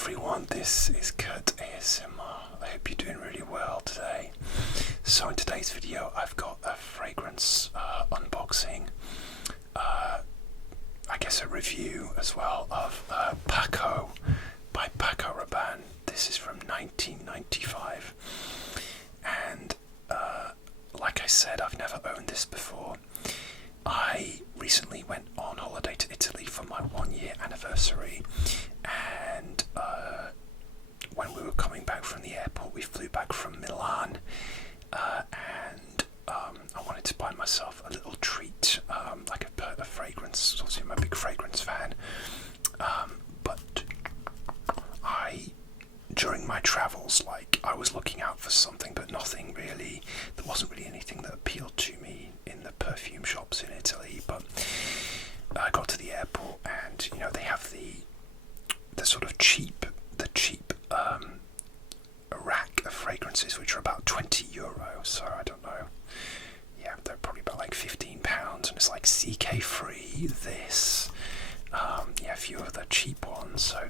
everyone, this is Kurt ASMR. I hope you're doing really well today. So in today's video I've got a fragrance unboxing, I guess a review as well of Paco by Paco Rabanne. This is from 1995 and like I said, I've never owned this before. I recently went on holiday to Italy for my 1-year anniversary, and when we were coming back from the airport, we flew back from Milan, and I wanted to buy myself a little treat, like a fragrance. Obviously I'm a big fragrance fan, but during my travels, I was looking out for something, but nothing really, there wasn't really anything that appealed to me in the perfume shops in Italy. But I got to the airport and, you know, they have the sort of cheap rack of fragrances, which are about €20, so I don't know, yeah, they're probably about like £15, and it's like CK free, this, yeah, a few of the cheap ones. So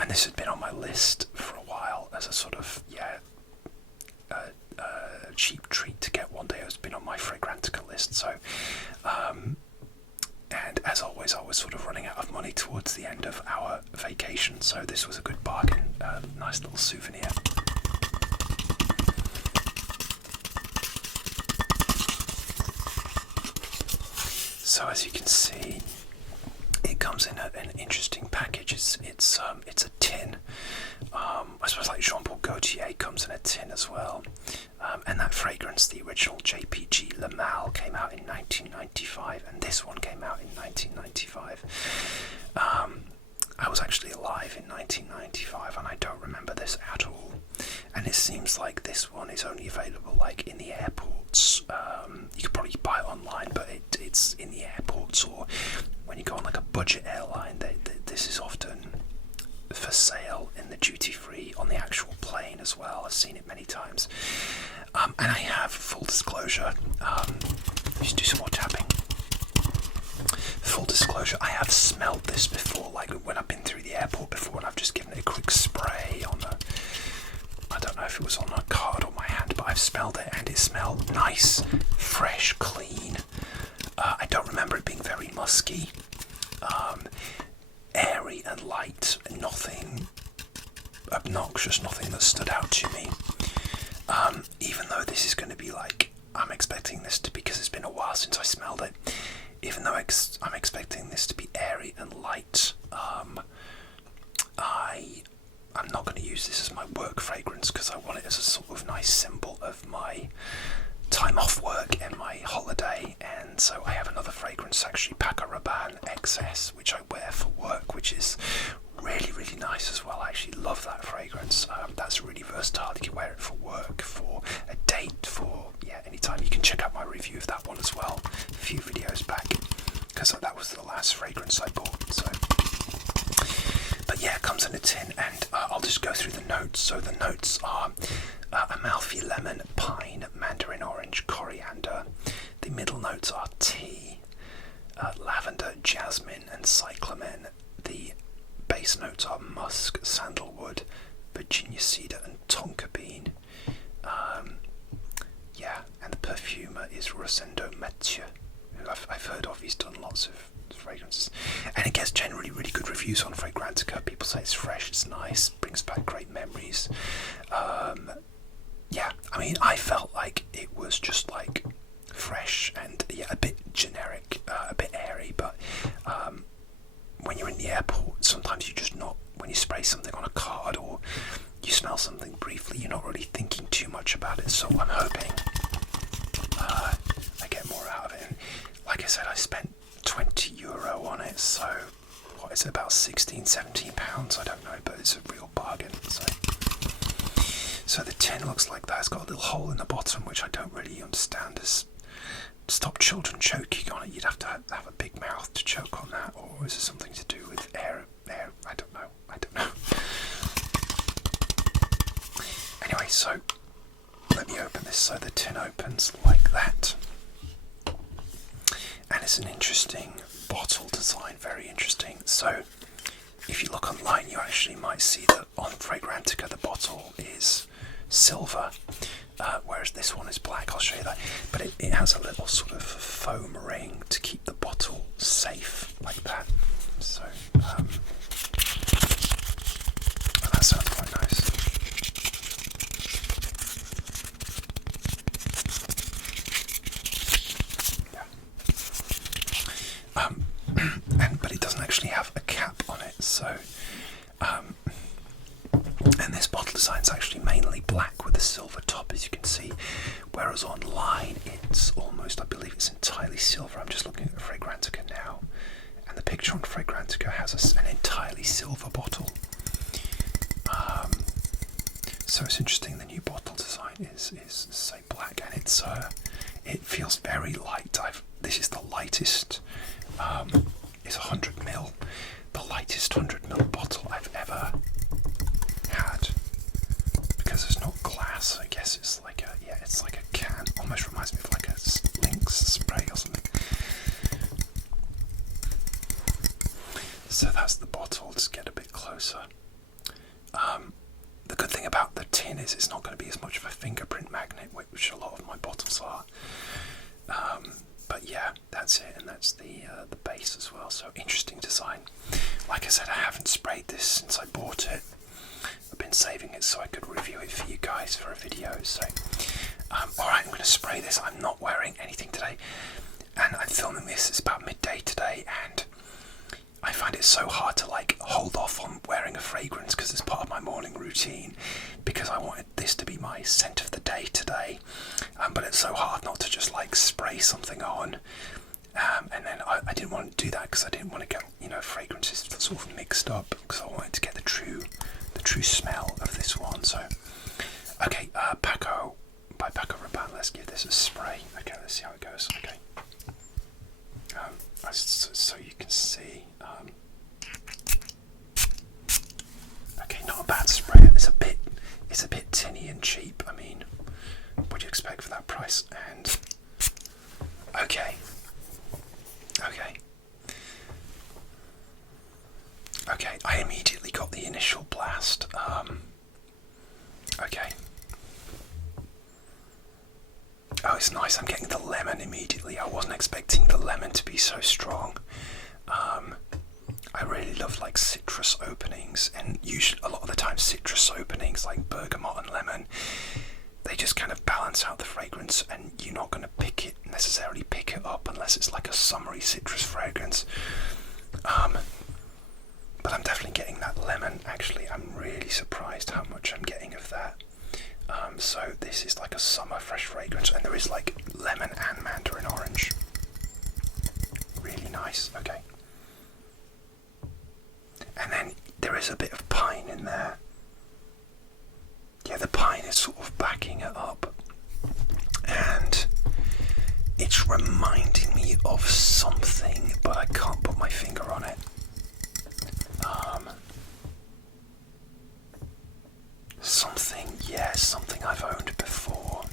and this had been on my list for a while as a sort of, yeah, cheap treat to get one day. It's been on my Fragrantica list. So and as always, I was sort of running out of money towards the end of our vacation, so this was a good bargain, nice little souvenir. So as you can see, it comes in an interesting package. It's a tin. I suppose like Jean Paul Gaultier comes in a tin as well. And that fragrance, the original JPG Le Mal, came out in 1995, and this one came out in 1995. I was actually alive in 1995, and I don't remember this at all. And it seems like this one is only available like in the airports. You could probably buy it online, but it's in the airports, or when you go on like a budget airline, this is often for sale in the duty free on the actual plane as well. I've seen it many times. And I have, full disclosure, just do some more tapping. Full disclosure, I have smelled this before, like when I've been through the airport before, and I've just given it a quick spray on I don't know if it was on a card or my hand, but I've smelled it and it smelled nice, fresh, clean. I don't remember it being very musky. Airy and light, nothing obnoxious, nothing that stood out to me. Even though this is going to be like, I'm expecting this to be, because it's been a while since I smelled it, even though I'm expecting this to be airy and light, I'm not going to use this as my work fragrance, because I want it as a sort of nice symbol of my time off work and my holiday. And so I have another fragrance, actually, Paco Rabanne XS, which I wear for work, which is really, really nice as well. I actually love that fragrance. That's really versatile. You can wear it for work, for a date, for, yeah, anytime. You can check out my review of that one as well a few videos back, because that was the last fragrance I bought. So, but yeah, it comes in a tin, and I'll just go through the notes. So the notes are Amalfi lemon, pine, mandarin orange, coriander. The middle notes are tea, lavender, jasmine, and cyclamen. The base notes are musk, sandalwood, Virginia cedar, and tonka bean. Yeah, and the perfumer is Rosendo Mathieu, who I've heard of. He's done lots of fragrances, and it gets generally really good reviews on Fragrantica. People say it's fresh, it's nice, brings back great memories. Yeah, I mean, I felt like it was just like fresh and, yeah, a bit generic, a bit airy, but when you're in the airport, sometimes you're just not, when you spray something on a card or you smell something briefly, you're not really thinking too much about it. So I'm hoping I get more out of it. And like I said, I spent €20 on it, so what is it, about £16-17? I don't know, but it's a real bargain. So the tin looks like that. It's got a little hole in the bottom, which I don't really understand. Is to stop children choking on it, you'd have to have a big mouth to choke on that, or is it something to do with air? I don't know. Anyway, so let me open this. So the tin opens like that, and it's an interesting bottle design, very interesting. So if you look online, you actually might see that on Fragrantica the bottle is silver, whereas this one is black. I'll show you that. But it has a little sort of foam ring to keep the bottle safe, like that. So that sounds quite nice. But it doesn't actually have a cap on it, so and this bottle design is actually mainly black with a silver top, as you can see, whereas online it's almost, I believe it's entirely silver. I'm just looking at Fragrantica now, and the picture on Fragrantica has an entirely silver bottle. So it's interesting, the new bottle design is say black, and it feels very light. This is the lightest. It's 100ml, the lightest 100ml bottle I've ever had, because it's not glass. I guess it's like it's like a can. Almost reminds me of like a Lynx spray or something. So that's the bottle. Let's get a bit closer. The good thing about the tin is it's not going to be as much of a fingerprint magnet, which a lot of my bottles are. But yeah, that's it, and that's the base as well. So interesting design. Like I said, I haven't sprayed this since I bought it. I've been saving it so I could review it for you guys for a video. So, alright, I'm going to spray this. I'm not wearing anything today, and I'm filming this. It's about midday today, and I find it so hard to like hold off on wearing a fragrance because it's part of my morning routine, because I wanted this to be my scent of the day today. But it's so hard not to just like spray something on, and then I didn't want to do that because I didn't want to get fragrances sort of mixed up, because I wanted to get the true smell of this one. So okay, Paco by Paco Rabanne. Let's give this a spray. Okay, let's see how it goes. Okay, so you can see. Okay, not a bad spray. It's a bit tinny and cheap. I mean, what do you expect for that price? And okay. I immediately got the initial blast. Okay. Oh, it's nice. I'm getting the lemon immediately. I wasn't expecting the lemon to be so strong. I really love like citrus openings, and usually a lot of the time citrus openings like bergamot and lemon, they just kind of balance out the fragrance, and you're not going to necessarily pick it up unless it's like a summery citrus fragrance. But I'm definitely getting that lemon. Actually, I'm really surprised how much I'm getting of that. So this is like a summer fresh fragrance, and there is like lemon and mandarin orange. Really nice. Okay. And then there is a bit of pine in there. Yeah, the pine is sort of backing it up, and it's reminding me of something, but I can't put my finger on it. Something I've owned before.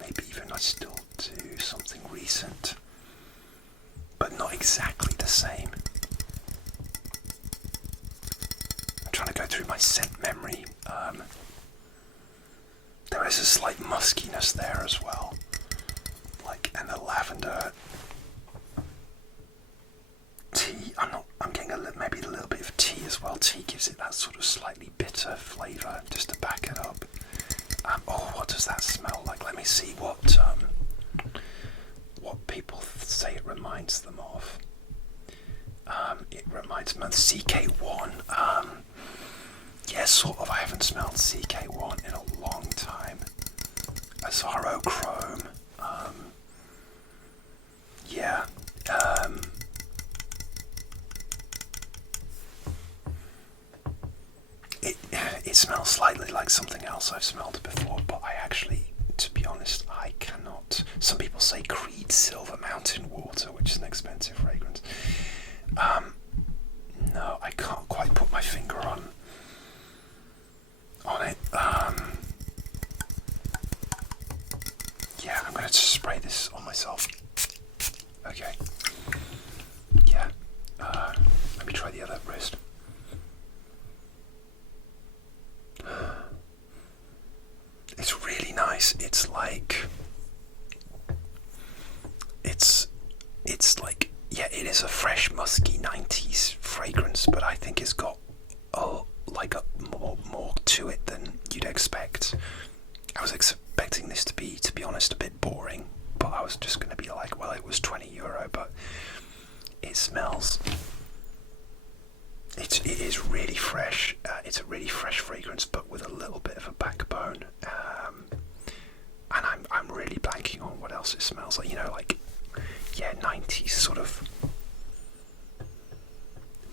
Maybe even I still do, something recent, but not exactly the same. I'm trying to go through my scent memory. There is a slight muskiness there as well, and the lavender. Tea. I'm getting maybe a little bit of tea as well. Tea gives it that sort of slightly bitter flavour, just to back it up. Oh, what does that smell like? Let me see what people say it reminds them of. It reminds me of CK1. Yeah, sort of. I haven't smelled CK1 in a long time. Azaro Chrome. Yeah. It smells slightly like something else I've smelled before, but I actually, to be honest, I cannot. Some people say Creed Silver Mountain Water, which is an expensive fragrance. No, I can't quite put my finger on it. Yeah, I'm going to spray this on myself. Okay. yeah, it is a fresh, musky 90s fragrance, but I think it's got more to it than you'd expect. I was expecting this to be honest, a bit boring, but I was just going to be like, well, it was €20, but it smells. It is really fresh. It's a really fresh fragrance, but with a little bit of a backbone. And I'm really blanking on what else it smells like. 90s sort of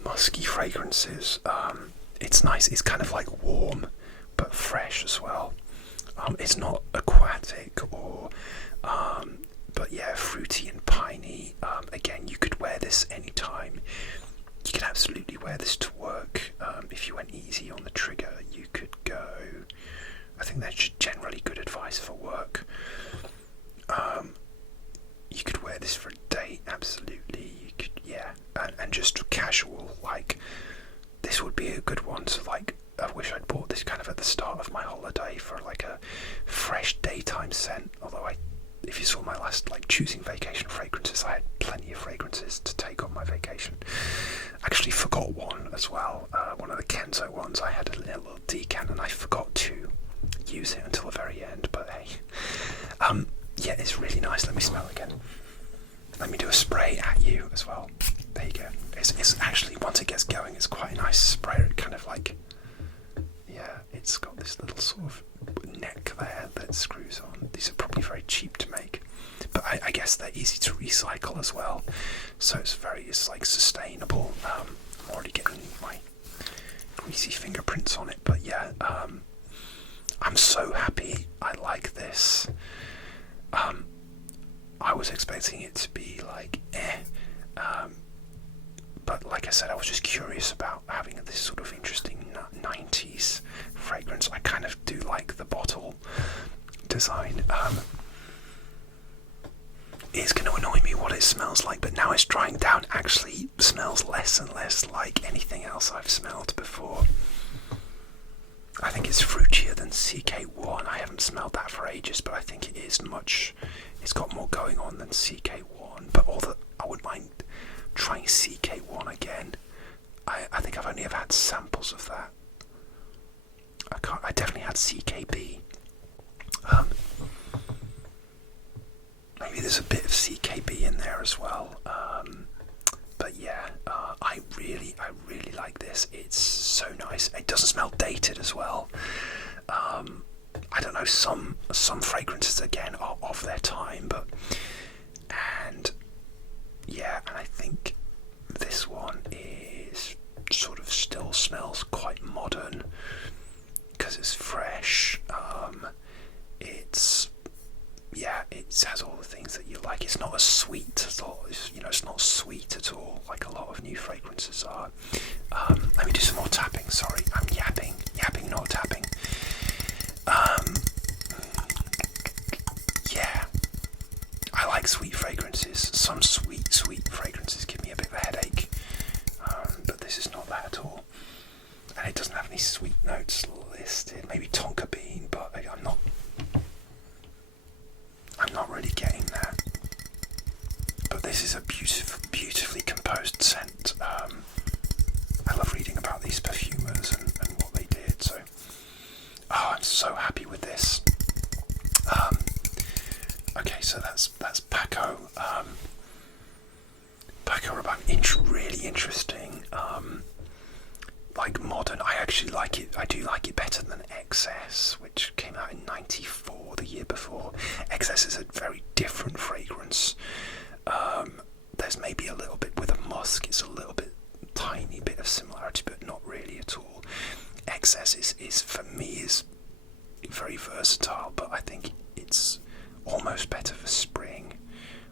musky fragrances. It's nice. It's kind of like warm, but fresh as well. It's not aquatic or, but yeah, fruity and piney. Again, you could wear this anytime. You could absolutely wear this to work. If you went easy on the trigger, you could go. I think that's generally good advice for work. You could wear this for a date, absolutely. You could, yeah, and just casual. Like, this would be a good one. So, like, I wish I'd bought this kind of at the start of my holiday for like a fresh daytime scent. Although if you saw my last choosing vacation fragrances, I had plenty of fragrances to take on my vacation. Actually forgot one as well. One of the Kenzo ones. I had a little decant and I forgot to use it until the very end. But hey, yeah, it's really nice. Let me smell again. Let me do a spray at you as well. There you go. It's actually, once it gets going, it's quite a nice spray. It kind of yeah, it's got this little sort of neck there that screws on. These are probably very cheap to make, but I guess they're easy to recycle as well. So it's sustainable. I'm already getting my greasy fingerprints on it, but yeah, I'm so happy. I like this. I was expecting it to be but like I said, I was just curious about having this sort of interesting 90s fragrance. I kind of do like the bottle design. It's going to annoy me what it smells like, but now it's drying down, actually smells less and less like anything else I've smelled before. I think it's fruitier than CK1. I haven't smelled that for ages, but I think it is it's got more going on than CK1. But I wouldn't mind trying CK1 again. I think I've only ever had samples of that. I definitely had CKB. Maybe there's a bit of CKB in there as well. But yeah, I really like this. It's so nice. It doesn't smell dated as well. I don't know, some fragrances again are of their time, and I think this one is sort of still smells quite modern because it's fresh. It has all the things that you like. It's not as sweet at all. It's not sweet at all like a lot of new fragrances are. Let me do some more tapping. Sorry, I'm yapping, not tapping. Yeah, I like sweet fragrances. Some sweet fragrances give me a bit of a headache, but this is not that at all. And it doesn't have any sweet notes listed. Maybe tonka bean, but I'm not really getting that. But this is a beautifully composed scent. I love reading about these perfumers and what they did. So, I'm so happy with this. Okay, so that's Paco. Paco Rabanne, really interesting. Modern. I actually like it. I do like it better than XS, which came out in '94, the year before. XS is a very different fragrance. There's maybe a little bit with a musk. It's a little bit, tiny bit of similarity, but not really at all. XS is for me is very versatile, but I think it's almost better for spring,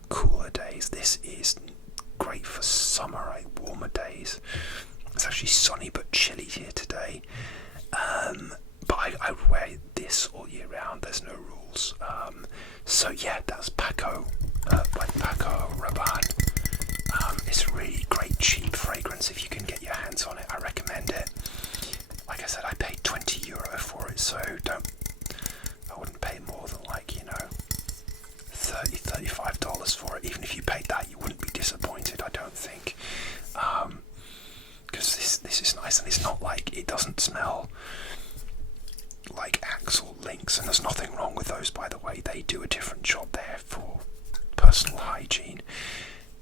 cooler days. This is great for summer, warmer days. It's actually sunny but chilly here today. But I would wear this all year round. There's no rules. So yeah, that's Paco by Paco Rabanne. It's a really great cheap fragrance. If you can get your hands on it, I recommend it. Like I said, I paid €20 for it, so I wouldn't pay more than $30, $35 for it. Even if you paid that, you wouldn't be disappointed, I don't nice, and it's not like, it doesn't smell like Axe or Lynx, and there's nothing wrong with those, by the way. They do a different job there for personal hygiene.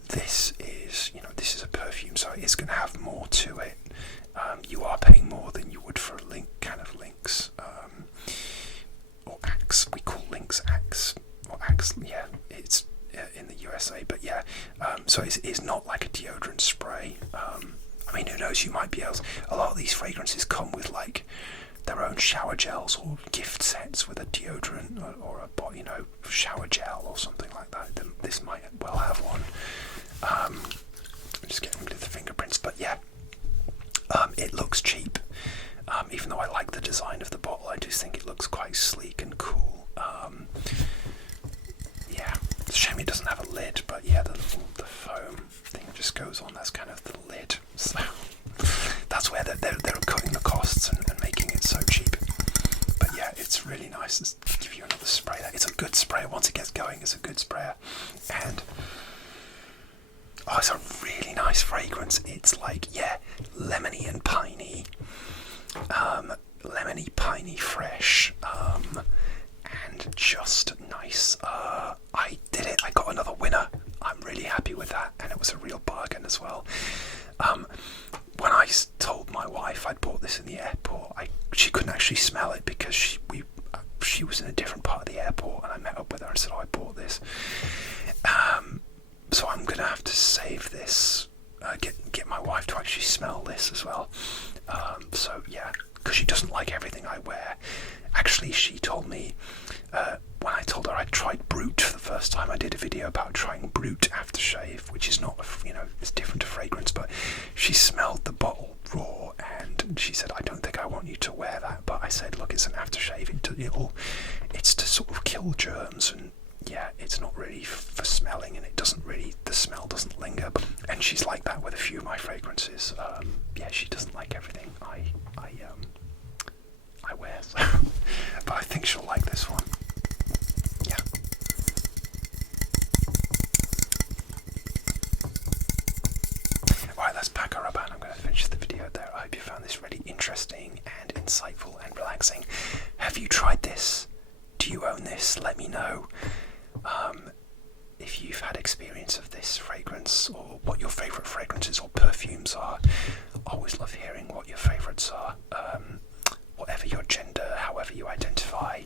This is, this is a perfume, so it's going to have more to it. You are paying more than you would for a Lynx, or Axe. We call Lynx Axe, or Axe, yeah, it's in the USA, but yeah, so it's not like a deodorant spray. I mean, who knows, you might be able to, a lot of these fragrances come with like their own shower gels or gift sets with a deodorant or a shower gel or something like that. This might well have one. Just getting rid of the fingerprints, but yeah, it looks cheap. Even though I like the design of the bottle, I do think it looks quite sleek and cool. Yeah, it's a shame it doesn't have a lid, but yeah, the foam thing just goes on. That's kind of the lid. So that's where they're cutting the costs and making it so cheap. But yeah, it's really nice. Let's give you another spray. It's a good sprayer. Once it gets going, it's a good sprayer. And it's a really nice fragrance. It's like, yeah, lemony and piney. Lemony, piney, fresh. And just nice. I did it. I got another winner. I'm really happy with that, and it was a real bargain as well. When I told my wife I'd bought this in the airport, she couldn't actually smell it because she was in a different part of the airport, and I met up with her and said, I bought this. So I'm gonna have to save this, get my wife to actually smell this as well. So yeah, because she doesn't like everything I wear. Actually, she told me, when I told her I tried Brut for the first time, I did a video about trying Brut aftershave, which is not, it's different to fragrance, but she smelled the bottle raw, and she said, I don't think I want you to wear that. But I said, look, it's an aftershave, it's to sort of kill germs, and yeah, it's not really for smelling, and the smell doesn't linger. And she's like that with a few of my fragrances. Yeah, she doesn't like everything I wear, so. But I think she'll like this one. Yeah. Alright, that's Paco Rabanne. I'm going to finish the video there. I hope you found this really interesting and insightful and relaxing. Have you tried this? Do you own this? Let me know. If you've had experience of this fragrance, or what your favourite fragrances or perfumes are. I always love hearing what your favourites are. Whatever your gender, however you identify,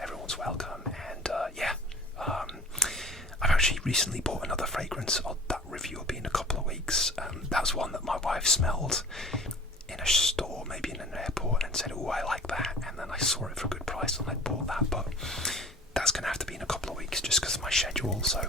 everyone's welcome. And I've actually recently bought another fragrance. That review will be in a couple of weeks. That's one that my wife smelled in a store, maybe in an airport, and said, oh, I like that, and then I saw it for a good price and I bought that. But that's going to have to be in a couple of weeks just because of my schedule. So